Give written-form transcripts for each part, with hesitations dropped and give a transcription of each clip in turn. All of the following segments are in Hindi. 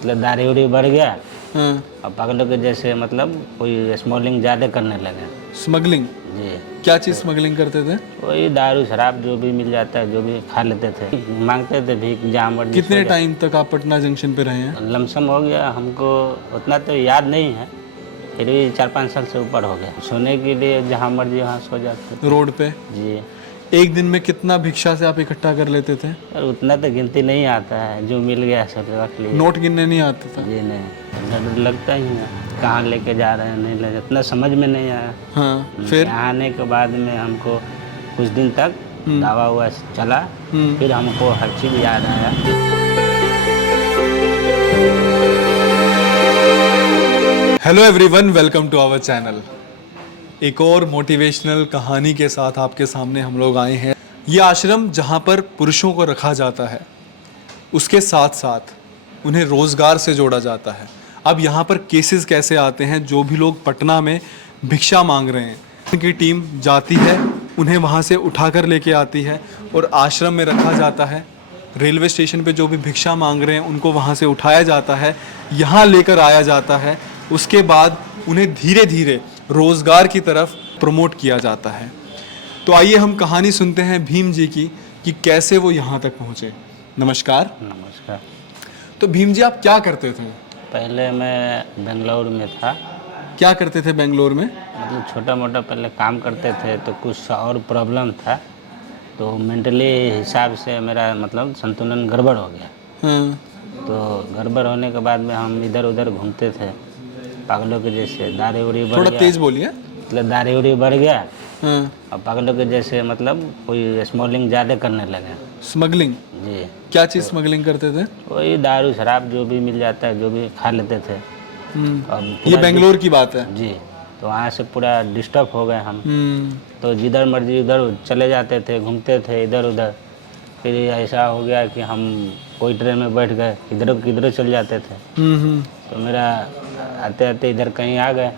मतलब दाढ़ी उड़ी बढ़ गया हाँ। और पागलों के जैसे मतलब कोई स्मगलिंग ज़्यादा करने लगे। स्मगलिंग? जी, क्या चीज़ स्मगलिंग करते थे? वही दारू शराब जो भी मिल जाता है जो भी खा लेते थे, मांगते थे भीख जहाँ मर्जी। कितने टाइम तक आप पटना जंक्शन पे रहे हैं? लमसम हो गया हमको, उतना तो याद नहीं है, फिर भी 4-5 साल से ऊपर हो गया। सोने के लिए जहाँ मर्जी वहाँ सो जाते। रोड पे? जी। एक दिन में कितना भिक्षा से आप इकट्ठा कर लेते थे? और उतना तो गिनती नहीं आता है, जो मिल गया सब रख लिया। नोट गिनने नहीं आता था? जी नहीं, डर लगता ही है कहाँ लेके जा रहे हैं, नहीं ले, इतना समझ में नहीं आया। हाँ। फिर? यहाँ आने के बाद में हमको कुछ दिन तक दावा हुआ चला, फिर हमको हर चीज़ याद आया। Hello everyone, welcome to our channel. एक और मोटिवेशनल कहानी के साथ आपके सामने हम लोग आए हैं। ये आश्रम जहाँ पर पुरुषों को रखा जाता है, उसके साथ साथ उन्हें रोज़गार से जोड़ा जाता है। अब यहाँ पर केसेस कैसे आते हैं, जो भी लोग पटना में भिक्षा मांग रहे हैं, उनकी टीम जाती है, उन्हें वहाँ से उठाकर लेके आती है और आश्रम में रखा जाता है। रेलवे स्टेशन पे जो भी भिक्षा मांग रहे हैं उनको वहाँ से उठाया जाता है, यहाँ लेकर आया जाता है। उसके बाद उन्हें धीरे धीरे रोज़गार की तरफ प्रमोट किया जाता है। तो आइए हम कहानी सुनते हैं भीम जी की कि कैसे वो यहाँ तक पहुँचे। नमस्कार। नमस्कार। तो भीम जी, आप क्या करते थे? पहले मैं बेंगलुरु में था। क्या करते थे बेंगलोर में? मतलब छोटा मोटा पहले काम करते थे, तो कुछ और प्रॉब्लम था, तो मेंटली हिसाब से मेरा मतलब संतुलन गड़बड़ हो गया। हाँ। तो गड़बड़ होने के बाद में हम इधर उधर घूमते थे पागलों के जैसे। दाढ़ी उड़ी बढ़ थोड़ा गया, तेज बोलिए। मतलब दाढ़ी उड़ी बढ़ गया हाँ। और पागलों के जैसे मतलब कोई स्मगलिंग ज़्यादा करने लगे। स्मगलिंग? जी। क्या चीज़ स्मगलिंग करते थे? वही दारू शराब जो भी मिल जाता है जो भी खा लेते थे। और ये पूरा बेंगलोर की बात है? जी। तो वहाँ से पूरा डिस्टर्ब हो गए हम। हम्म। तो जिधर मर्जी उधर चले जाते थे, घूमते थे इधर उधर। फिर ऐसा हो गया कि हम कोई ट्रेन में बैठ गए, किधर चले जाते थे। तो मेरा आते आते इधर कहीं आ गए,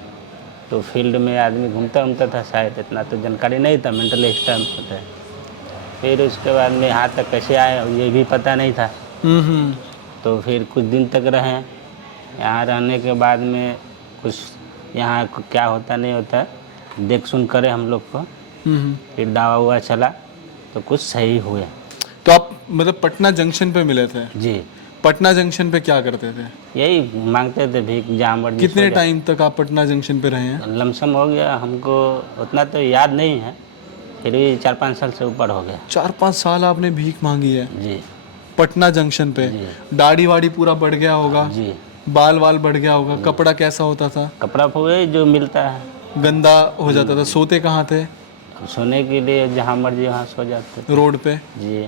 तो फील्ड में आदमी घूमता घूमता था, शायद इतना तो जानकारी नहीं था, मेंटल स्टैम्प होता है। फिर उसके बाद में यहाँ तक कैसे आए ये भी पता नहीं था। तो फिर कुछ दिन तक रहे। यहाँ रहने के बाद में कुछ यहाँ क्या होता नहीं होता देख सुन करे हम लोग को। फिर दावा हुआ चला तो कुछ सही हुआ। तो आप मतलब पटना जंक्शन पे मिले थे? जी। पटना जंक्शन पे क्या करते थे? यही मांगते थे भीख जहाँ मर्जी। कितने टाइम तक आप पटना जंक्शन पे रहे हैं? लमसम हो गया हमको, उतना तो याद नहीं है, फिर भी 4-5 साल से ऊपर हो गया। 4-5 साल आपने भीख मांगी है जी। पटना जंक्शन पे? जी। दाढ़ी वाड़ी पूरा बढ़ गया होगा? जी। बाल वाल बढ़ गया होगा? कपड़ा कैसा होता था? कपड़ा वही जो मिलता है। गंदा हो जाता था? सोते कहाँ थे? सोने के लिए जहाँ मर्जी वहाँ सो जाते। रोड पे? जी।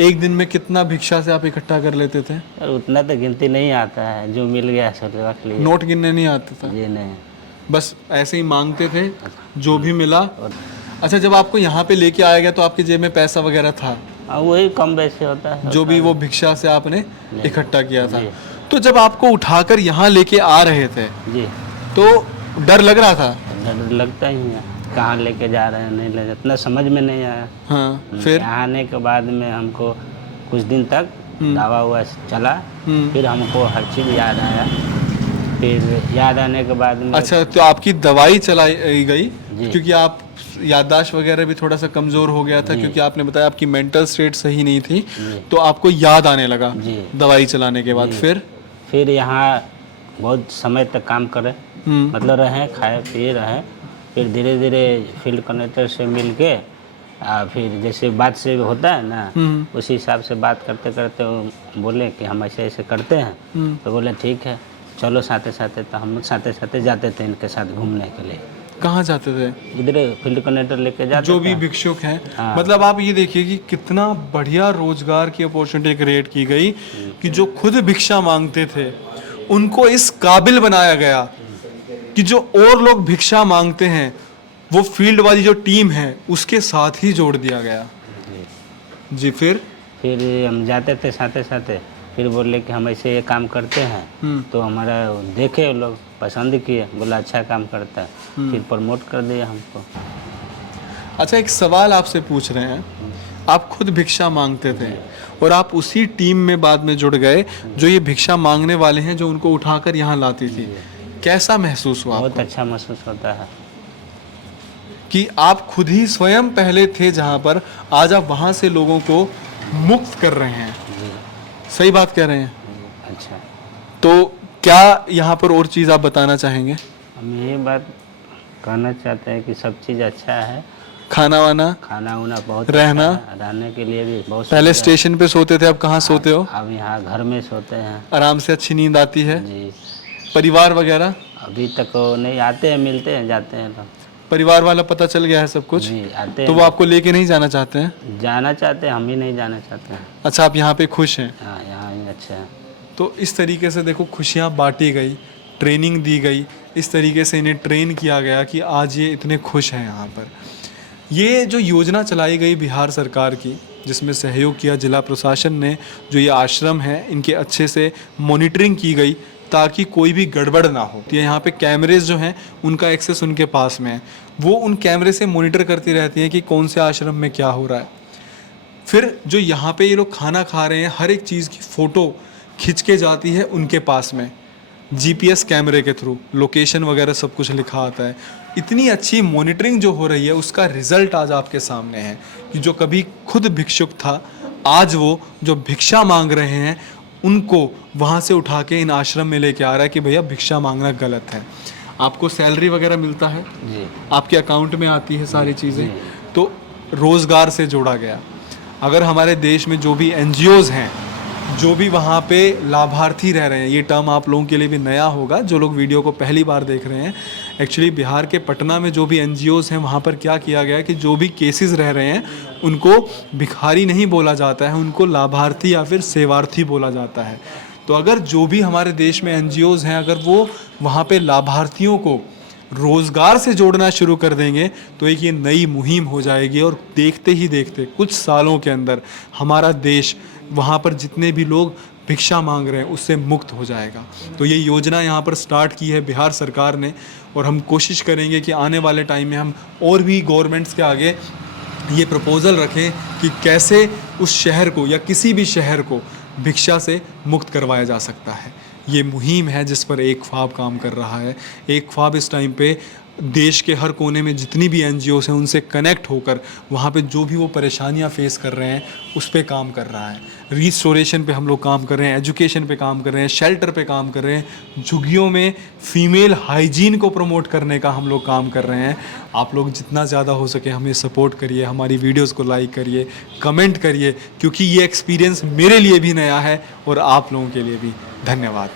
एक दिन में कितना भिक्षा से आप इकट्ठा कर लेते थे? और उतना तो गिनती नहीं आता है, जो मिल गया सब रख लिया। नोट गिनने नहीं आता था? जी नहीं। बस ऐसे ही मांगते थे जो भी मिला। अच्छा, जब आपको यहाँ पे लेके आया गया तो आपकी जेब में पैसा वगैरह था? वही कम वैसे होता है जो भी वो भिक्षा से आपने इकट्ठा किया था। जी। तो जब आपको उठाकर यहाँ लेके आ रहे थे जी। तो डर लग रहा था? डर लगता ही है, कहाँ लेके जा रहे हैं, नहीं ले, इतना समझ में नहीं आया। हाँ। फिर? यहाँ आने के बाद में हमको कुछ दिन तक दावा हुआ चला, फिर हमको हर चीज़ याद आया। फिर याद आने के बाद में अच्छा, तो आपकी दवाई चलाई गई जी। क्योंकि आप याददाश्त वगैरह भी थोड़ा सा कमज़ोर हो गया था, क्योंकि आपने बताया आपकी मेंटल स्टेट सही नहीं थी, तो आपको याद आने लगा जी। दवाई चलाने के बाद। फिर यहाँ बहुत समय तक काम करे, मतलब रहे, खाए पिए रहे। फिर धीरे धीरे फील्ड कनेक्टर से मिल के फिर जैसे बात से होता है ना, उसी हिसाब से बात करते करते वो बोले कि हम ऐसे ऐसे करते हैं। तो बोले ठीक है चलो साथे साथे। तो हम साथे साथे जाते थे इनके साथ घूमने के लिए। कहाँ जाते थे? इधर फील्ड कनेक्टर लेके जाते जो भी थे। भिक्षुक हैं। हाँ। मतलब आप ये देखिए कि कितना बढ़िया रोजगार की अपॉर्चुनिटी क्रिएट की गई कि जो खुद भिक्षा मांगते थे उनको इस काबिल बनाया गया कि जो और लोग भिक्षा मांगते हैं वो फील्ड वाली जो टीम है उसके साथ ही जोड़ दिया गया। जी। फिर हम जाते थे साथे साथे। फिर बोले कि हम ऐसे ये काम करते हैं, तो हमारा देखे वो लोग, पसंद किए, बोला अच्छा काम करता है, फिर प्रमोट कर दिया हमको। अच्छा, एक सवाल आपसे पूछ रहे हैं। आप खुद भिक्षा मांगते थे और आप उसी टीम में बाद में जुड़ गए जो ये भिक्षा मांगने वाले हैं, जो उनको उठाकर यहाँ लाती थी। कैसा महसूस हुआ बहुत आपको अच्छा महसूस होता है। कि आप खुद ही स्वयं पहले थे जहाँ पर, आज आप वहाँ से लोगों को मुक्त कर रहे हैं? जी सही बात कह रहे हैं। अच्छा, तो क्या यहाँ पर और चीज़ आप बताना चाहेंगे? हम यही बात कहना चाहते हैं कि सब चीज़ अच्छा है, खाना वाना, खाना वाना बहुत रहना? अच्छा है, रहने के लिए भी बहुत पहले सुविधा स्टेशन पे सोते थे, अब कहाँ सोते हो? है। अब यहाँ घर में सोते हैं। आराम से अच्छी नींद आती है? जी, परिवार वगैरह, अभी तक वो नहीं आते हैं, मिलते हैं, जाते हैं तो। परिवार वाला पता चल गया है सब कुछ? जी आते तो हैं। वो आपको लेके नहीं जाना चाहते हैं? जाना चाहते हैं, हम ही नहीं जाना चाहते हैं। अच्छा, आप यहाँ पे खुश हैं? हाँ, यहाँ ही अच्छा है। तो इस तरीके से देखो, खुशियाँ बांटी गई, ट्रेनिंग दी गई, इस तरीके से इन्हें ट्रेन किया गया कि आज ये इतने खुश हैं यहाँ पर। ये जो योजना चलाई गई बिहार सरकार की, जिसमें सहयोग किया जिला प्रशासन ने, जो ये आश्रम है इनके अच्छे से मॉनिटरिंग की गई ताकि कोई भी गड़बड़ ना हो। तो यहाँ पे कैमरेज जो हैं उनका एक्सेस उनके पास में है, वो उन कैमरे से मॉनिटर करती रहती हैं कि कौन से आश्रम में क्या हो रहा है। फिर जो यहाँ पे ये लोग खाना खा रहे हैं, हर एक चीज़ की फ़ोटो खिंच के जाती है उनके पास में, जीपीएस कैमरे के थ्रू लोकेशन वगैरह सब कुछ लिखा आता है। इतनी अच्छी मॉनिटरिंग जो हो रही है, उसका रिजल्ट आज आपके सामने है कि जो कभी खुद भिक्षुक था, आज वो जो भिक्षा मांग रहे हैं उनको वहाँ से उठा के इन आश्रम में लेके आ रहा है कि भैया भिक्षा मांगना गलत है। आपको सैलरी वगैरह मिलता है, जी आपके अकाउंट में आती है सारी चीज़ें, तो रोज़गार से जोड़ा गया। अगर हमारे देश में जो भी एनजीओज़ हैं, जो भी वहाँ पे लाभार्थी रह रहे हैं, ये टर्म आप लोगों के लिए भी नया होगा जो लोग वीडियो को पहली बार देख रहे हैं। एक्चुअली बिहार के पटना में जो भी एनजीओज़ हैं, वहाँ पर क्या किया गया है कि जो भी केसेस रह रहे हैं उनको भिखारी नहीं बोला जाता है, उनको लाभार्थी या फिर सेवार्थी बोला जाता है। तो अगर जो भी हमारे देश में एनजीओज़ हैं, अगर वो वहाँ पे लाभार्थियों को रोज़गार से जोड़ना शुरू कर देंगे तो एक ये नई मुहिम हो जाएगी, और देखते ही देखते कुछ सालों के अंदर हमारा देश वहाँ पर जितने भी लोग भिक्षा मांग रहे हैं उससे मुक्त हो जाएगा। तो ये योजना यहाँ पर स्टार्ट की है बिहार सरकार ने, और हम कोशिश करेंगे कि आने वाले टाइम में हम और भी गवर्नमेंट्स के आगे ये प्रपोज़ल रखें कि कैसे उस शहर को या किसी भी शहर को भिक्षा से मुक्त करवाया जा सकता है। ये मुहिम है जिस पर एक ख्वाब काम कर रहा है। एक ख्वाब इस टाइम पे देश के हर कोने में जितनी भी एनजीओस हैं उनसे कनेक्ट होकर वहाँ पे जो भी वो परेशानियाँ फेस कर रहे हैं उस पे काम कर रहा है। रिस्टोरेशन पे हम लोग काम कर रहे हैं, एजुकेशन पे काम कर रहे हैं, शेल्टर पे काम कर रहे हैं, झुग्गियों में फीमेल हाइजीन को प्रमोट करने का हम लोग काम कर रहे हैं। आप लोग जितना ज़्यादा हो सके हमें सपोर्ट करिए, हमारी वीडियोज़ को लाइक करिए, कमेंट करिए, क्योंकि ये एक्सपीरियंस मेरे लिए भी नया है और आप लोगों के लिए भी। धन्यवाद।